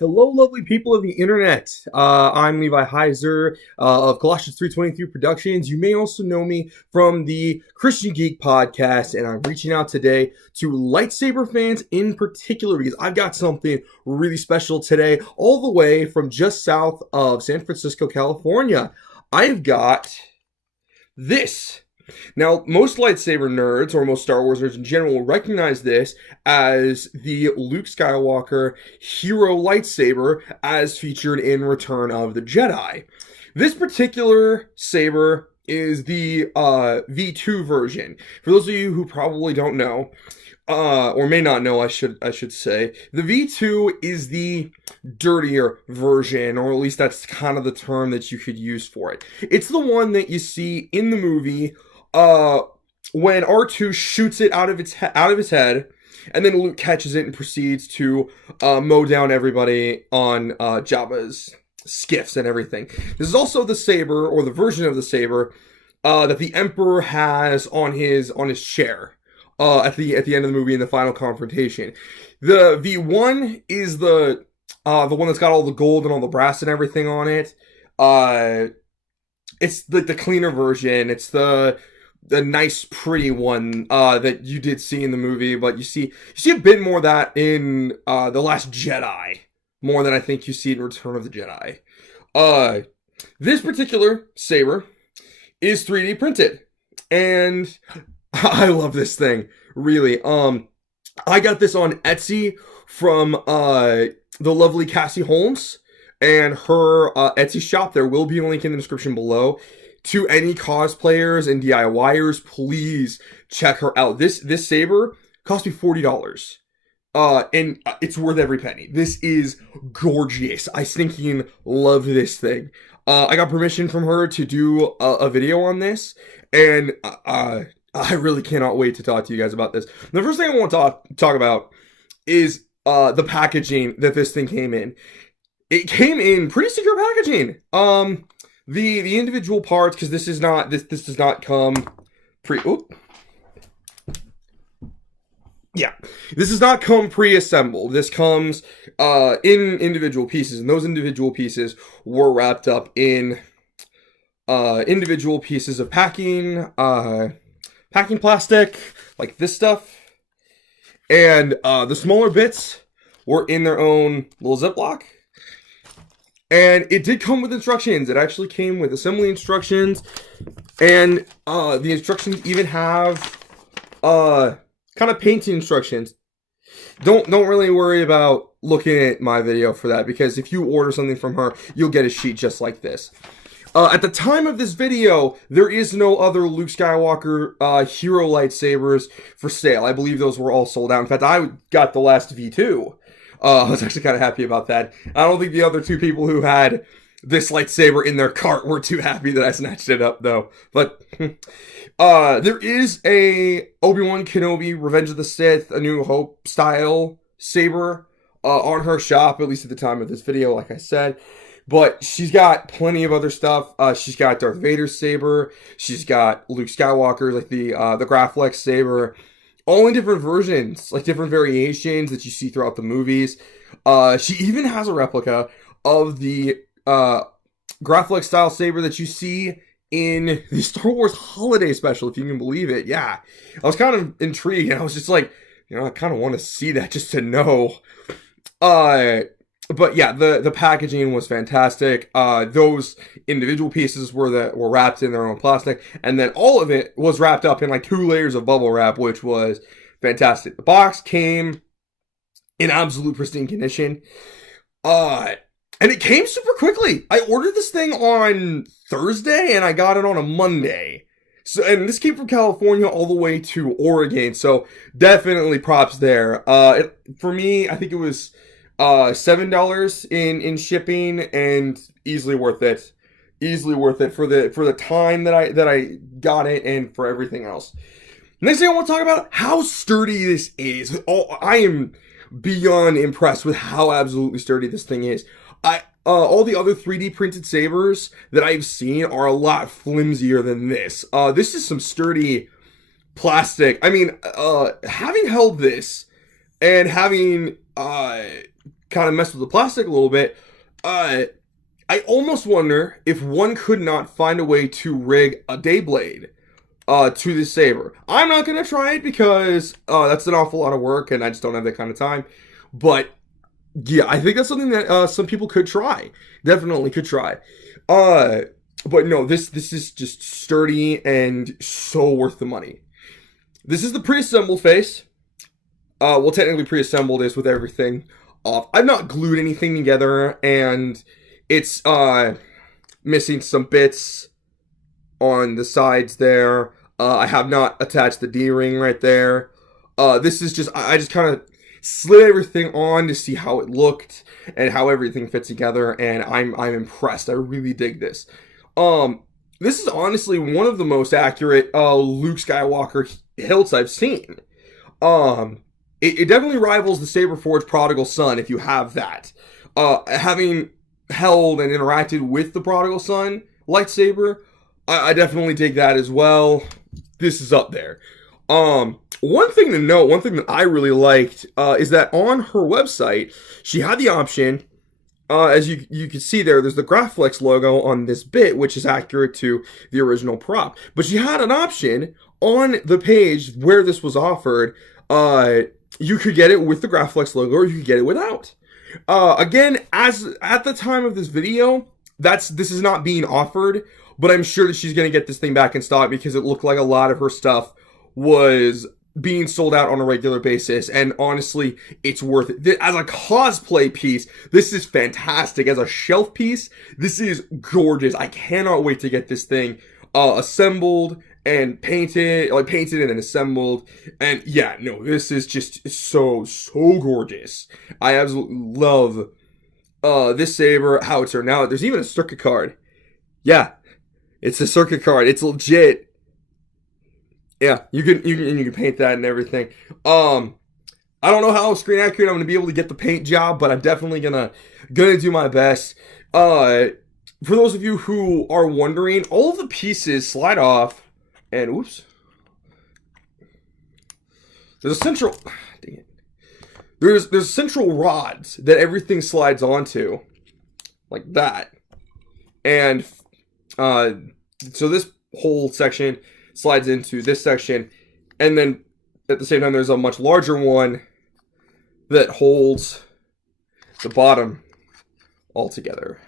Hello, lovely people of the internet. I'm Levi Heiser of Colossians 3:23 Productions. You may also know me from the Christian Geek podcast, and I'm reaching out today to lightsaber fans in particular because I've got something really special today, all the way from just south of San Francisco, California. I've got this. Now, most lightsaber nerds, or most Star Wars nerds in general, will recognize this as the Luke Skywalker hero lightsaber as featured in Return of the Jedi. This particular saber is the V2 version. For those of you who probably don't know, or may not know, I should say, the V2 is the dirtier version, or at least that's kind of the term that you could use for it. It's the one that you see in the movie when R2 shoots it out of his head, and then Luke catches it and proceeds to mow down everybody on Jabba's skiffs and everything. This is also the saber, or the version of the saber, that the Emperor has on his chair at the end of the movie in the final confrontation. The V1 is the one that's got all the gold and all the brass and everything on it. It's the cleaner version. It's the nice, pretty one that you did see in the movie, but you see a bit more of that in The Last Jedi, more than I think you see in Return of the Jedi. This particular saber is 3D printed, and I love this thing, really. I got this on Etsy from the lovely Kassandra Holmes and her Etsy shop. There will be a link in the description below. To any cosplayers and DIYers, please check her out. This saber cost me $40. And it's worth every penny. This is gorgeous. I stinking love this thing. I got permission from her to do a video on this, and I really cannot wait to talk to you guys about this. The first thing I want to talk about is the packaging that this thing came in. It came in pretty secure packaging. The individual parts, because this does not come this does not come pre-assembled. This comes in individual pieces, and those individual pieces were wrapped up in individual pieces of packing plastic, like this stuff. And the smaller bits were in their own little Ziploc. And it did come with instructions. It actually came with assembly instructions. And the instructions even have kind of painting instructions. Don't really worry about looking at my video for that, because if you order something from her, you'll get a sheet just like this. At the time of this video, there is no other Luke Skywalker hero lightsabers for sale. I believe those were all sold out. In fact, I got the last V2. I was actually kind of happy about that. I don't think the other two people who had this lightsaber in their cart were too happy that I snatched it up, though. But there is a Obi-Wan Kenobi Revenge of the Sith, A New Hope style saber on her shop, at least at the time of this video, like I said. But she's got plenty of other stuff. She's got Darth Vader's saber. She's got Luke Skywalker, like the Graflex saber. All in different versions, like different variations that you see throughout the movies. She even has a replica of the Graflex style saber that you see in the Star Wars Holiday Special, if you can believe it. Yeah, I was kind of intrigued, and I was just like, I kind of want to see that just to know. But yeah, the packaging was fantastic. Those individual pieces were wrapped in their own plastic, and then all of it was wrapped up in like 2 layers of bubble wrap, which was fantastic. The box came in absolute pristine condition, and it came super quickly. I ordered this thing on Thursday, and I got it on a Monday. So, and this came from California all the way to Oregon, so definitely props there. For me, I think it was $7 in shipping, and easily worth it for the time that I got it, and for everything else. Next thing I want to talk about, how sturdy this is. I am beyond impressed with how absolutely sturdy this thing is. All the other 3D printed sabers that I've seen are a lot flimsier than this. This is some sturdy plastic. I mean, having held this and having kind of mess with the plastic a little bit, I almost wonder if one could not find a way to rig a day blade to this saber. I'm not going to try it because that's an awful lot of work and I just don't have that kind of time. But yeah, I think that's something that some people could try. Definitely could try. But no, this is just sturdy and so worth the money. This is the pre-assembled face. Well, technically pre-assembled is with everything off. I've not glued anything together, and it's missing some bits on the sides there. I have not attached the D-ring right there. This is just, I just kind of slid everything on to see how it looked and how everything fits together, and I'm impressed. I really dig this. This is honestly one of the most accurate Luke Skywalker hilts I've seen. It definitely rivals the Saberforge Prodigal Son if you have that. Having held and interacted with the Prodigal Son lightsaber, I definitely dig that as well. This is up there. One thing to note, one thing that I really liked, is that on her website, she had the option, as you can see there's the Graflex logo on this bit, which is accurate to the original prop. But she had an option on the page where this was offered. You could get it with the Graflex logo, or you could get it without. Again, as at the time of this video, this is not being offered, but I'm sure that she's going to get this thing back in stock because it looked like a lot of her stuff was being sold out on a regular basis, and honestly, it's worth it. As a cosplay piece, this is fantastic. As a shelf piece, this is gorgeous. I cannot wait to get this thing assembled and painted and then assembled. And yeah, no, this is just so gorgeous. I absolutely love this saber, how it turned out. There's even a circuit card. Yeah, it's a circuit card. It's legit. Yeah, you can paint that and everything. I don't know how screen accurate I'm gonna be able to get the paint job, but I'm definitely gonna do my best. For those of you who are wondering, all of the pieces slide off, and oops, there's a central. Dang it. There's central rods that everything slides onto, like that, and so this whole section slides into this section, and then at the same time there's a much larger one that holds the bottom all together.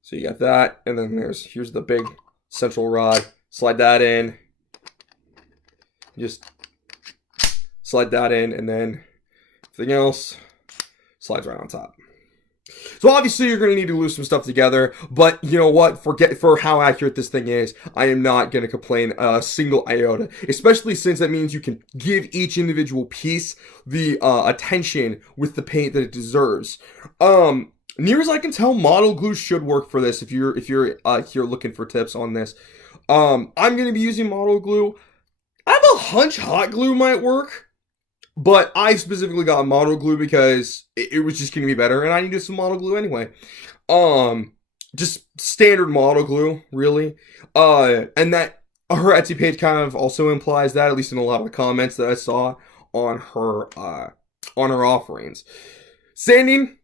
So you got that, and then here's the big central rod. Slide that in. Just slide that in, and then everything else slides right on top. So obviously you're going to need to glue some stuff together, but you know what? For how accurate this thing is, I am not going to complain a single iota, especially since that means you can give each individual piece the attention with the paint that it deserves. Near as I can tell, model glue should work for this if you're here looking for tips on this. I'm going to be using model glue. I have a hunch hot glue might work, but I specifically got model glue because it was just going to be better, and I needed some model glue anyway. Just standard model glue, really. And that her Etsy page kind of also implies that, at least in a lot of the comments that I saw on her offerings. Sanding.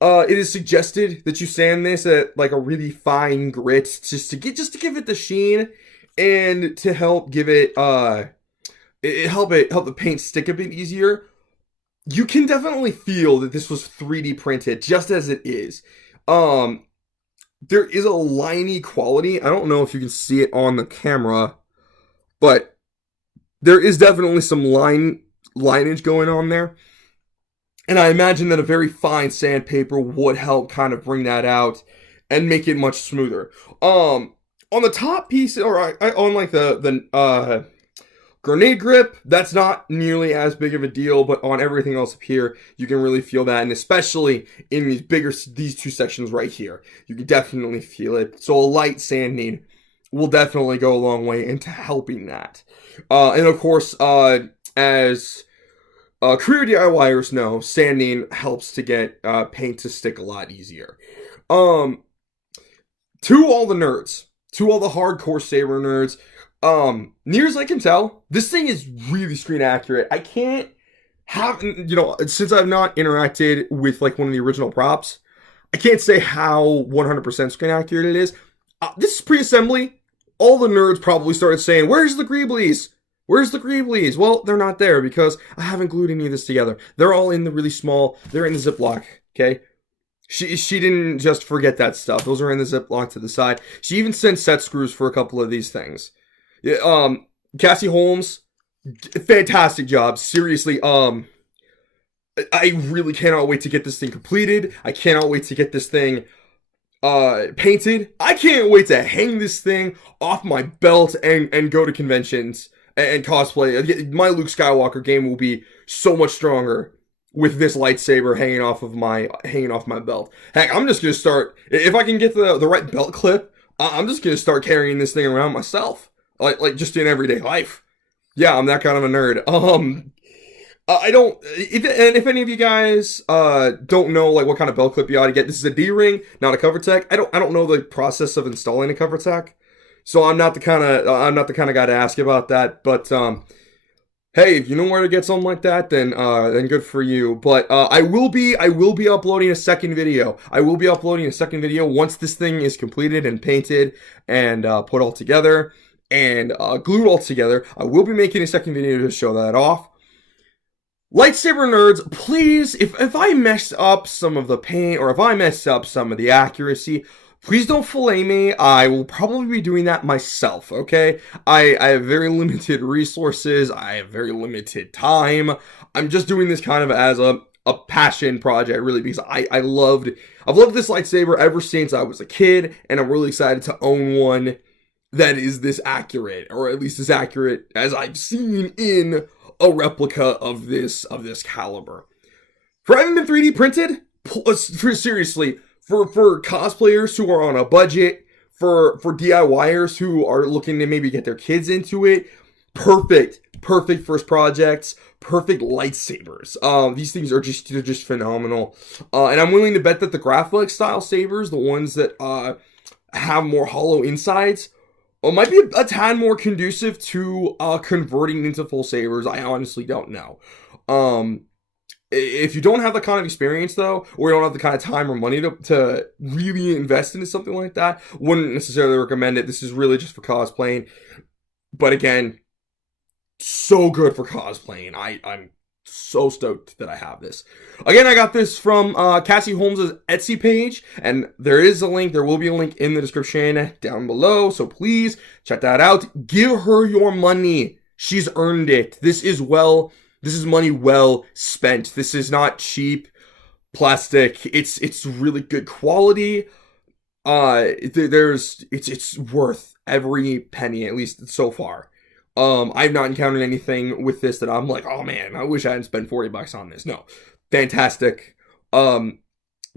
It is suggested that you sand this at like a really fine grit just to give it the sheen and to help give it help the paint stick a bit easier. You can definitely feel that this was 3D printed just as it is. There is a liney quality. I don't know if you can see it on the camera, but there is definitely some lineage going on there. And I imagine that a very fine sandpaper would help kind of bring that out and make it much smoother. On the top piece, or on like the grenade grip, that's not nearly as big of a deal, but on everything else up here, you can really feel that, and especially in these two sections right here, you can definitely feel it. So a light sanding will definitely go a long way into helping that. And of course, as career DIYers know, sanding helps to get paint to stick a lot easier. To all the nerds, to all the hardcore saber nerds, near as I can tell, this thing is really screen accurate. I can't since I've not interacted with like one of the original props, I can't say how 100% screen accurate it is. This is pre-assembly. All the nerds probably started saying, "Where's the Greeblies? Where's the Greeblies?" Well, they're not there because I haven't glued any of this together. They're all in the really small. They're in the Ziploc. Okay. She didn't just forget that stuff. Those are in the Ziploc to the side. She even sent set screws for a couple of these things. Cassie Holmes, fantastic job. Seriously, I really cannot wait to get this thing completed. I cannot wait to get this thing painted. I can't wait to hang this thing off my belt and go to conventions and cosplay. My Luke Skywalker game will be so much stronger with this lightsaber hanging off my belt. Heck, I'm just gonna start, if I can get the right belt clip, I'm just gonna start carrying this thing around myself, like just in everyday life. Yeah, I'm that kind of a nerd. I don't, if any of you guys don't know like what kind of belt clip you ought to get, this is a D-ring, not a cover tech. I don't know the process of installing a cover tech, so I'm not the kind of guy to ask about that. But hey, if you know where to get something like that, then good for you. But I will be uploading a second video. I will be uploading a second video once this thing is completed and painted and put all together and glued all together. I will be making a second video to show that off. Lightsaber nerds, please, if I mess up some of the paint or if I mess up some of the accuracy, please don't fillet me. I will probably be doing that myself, okay? I have very limited resources. I have very limited time. I'm just doing this kind of as a passion project, really, because I've loved this lightsaber ever since I was a kid, and I'm really excited to own one that is this accurate, or at least as accurate as I've seen in a replica of this caliber. For having been 3D printed, seriously, for cosplayers who are on a budget, for DIYers who are looking to maybe get their kids into it, perfect first projects, perfect lightsabers. These things are just phenomenal. And I'm willing to bet that the Graphic style sabers, the ones that have more hollow insides, might be a tad more conducive to converting into full sabers. I honestly don't know. If you don't have the kind of experience, though, or you don't have the kind of time or money to really invest into something like that, wouldn't necessarily recommend it. This is really just for cosplaying. But again, so good for cosplaying. I'm so stoked that I have this. Again, I got this from Cassie Holmes' Etsy page, and there is a link. There will be a link in the description down below, so please check that out. Give her your money. She's earned it. This is money well spent. This is not cheap plastic. It's really good quality. It's worth every penny, at least so far. I've not encountered anything with this that I'm like, oh man, I wish I hadn't spent $40 on this. No. Fantastic. Go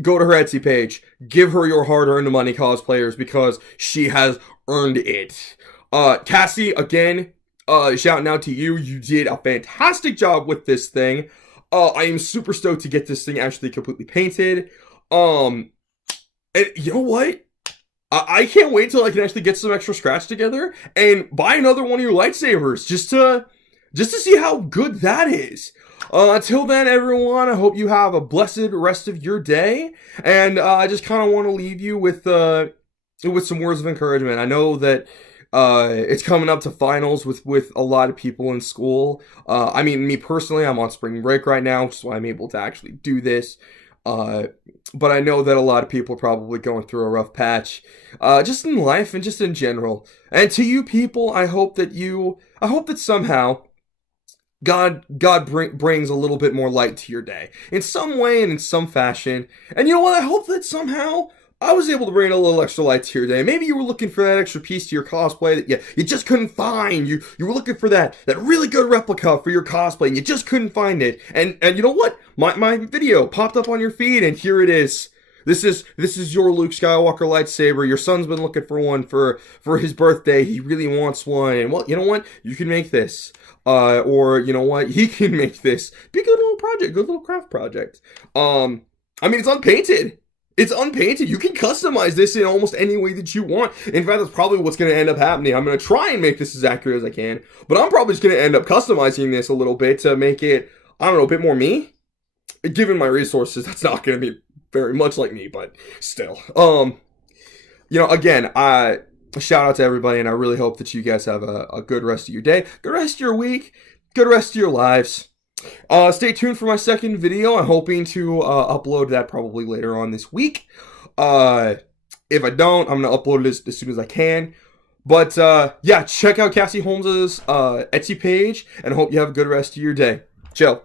to her Etsy page. Give her your hard-earned money, cosplayers, because she has earned it. Cassie, again, shouting out to you. You did a fantastic job with this thing. I am super stoked to get this thing actually completely painted. And you know what? I can't wait till I can actually get some extra scratch together and buy another one of your lightsabers just to see how good that is. Until then, everyone, I hope you have a blessed rest of your day, and I just kind of want to leave you with some words of encouragement. I know that it's coming up to finals with a lot of people in school. I mean, me personally, I'm on spring break right now, which is why I'm able to actually do this. But I know that a lot of people are probably going through a rough patch, just in life and just in general. And to you people, I hope that somehow God brings a little bit more light to your day in some way and in some fashion. And you know what? I hope that somehow I was able to bring a little extra light to your day. Maybe you were looking for that extra piece to your cosplay that you just couldn't find. You were looking for that really good replica for your cosplay and you just couldn't find it. And you know what? My video popped up on your feed and here it is. This is your Luke Skywalker lightsaber. Your son's been looking for one for his birthday. He really wants one. And well, you know what? You can make this. Or you know what? He can make this. Be a good little project, good little craft project. I mean, it's unpainted. It's unpainted. You can customize this in almost any way that you want. In fact, that's probably what's going to end up happening. I'm going to try and make this as accurate as I can, but I'm probably just going to end up customizing this a little bit to make it I don't know, a bit more me. Given my resources, that's not going to be very much like me, but still. Again, shout out to everybody, and I really hope that you guys have a good rest of your day, good rest of your week, good rest of your lives. Stay tuned for my second video. I'm hoping to upload that probably later on this week. If I don't, I'm going to upload it as soon as I can. But, yeah, check out Cassie Holmes' Etsy page, and I hope you have a good rest of your day. Ciao.